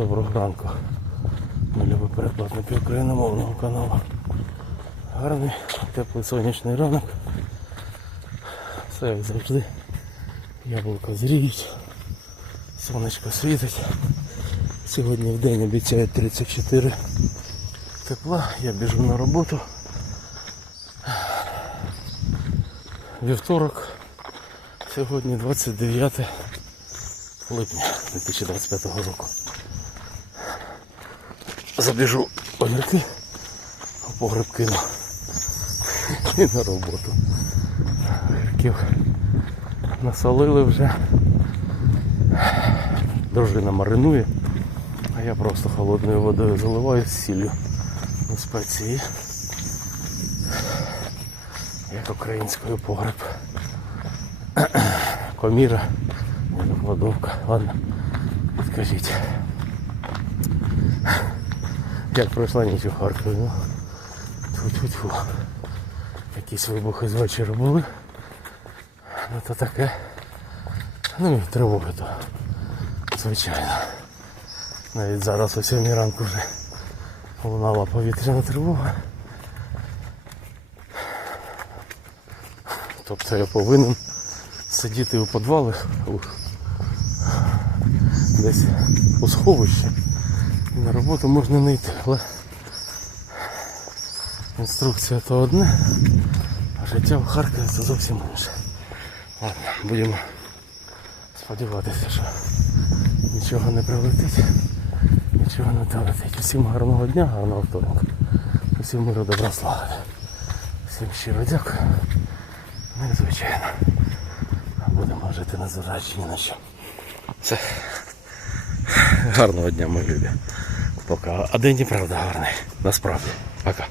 Доброго ранку. Любі перекладники україномовного каналу. Гарний, теплий сонячний ранок. Все як завжди. Яблука зріють. Сонечко світить. Сьогодні в день обіцяють 34 тепла. Я біжу на роботу. Вівторок. Сьогодні 29 липня 2025 року. Забіжу огірки, у погреб кину і на роботу. Огірків насолили вже. Дружина маринує, а я просто холодною водою заливаю з сіллю у спеції. Як українською погреб. Коміра, кладовка. Ладно, підкажіть. Як пройшла ніч у Харкові, ну. Тьфу-тьфу-тьфу. Якісь вибухи з вечора були. Ну то таке. Ну і тривоги то. Звичайно. Навіть зараз о 7 ранку вже лунала повітряна тривога. Тобто я повинен сидіти у підвалах десь у сховищі. На роботу можна не йти, але інструкція то одне, а життя в Харкові це зовсім інше. Ладно, будемо сподіватися, що нічого не прилетить, нічого не долетить. Усім гарного дня, гарного вторгнення. Усім миру добра слави. Всім щиро дякую. Ну і звичайно. Будемо жити на ні на що. Все. Гарного дня, мої любі. Пока. А день і правда гарний. Насправді. Пока.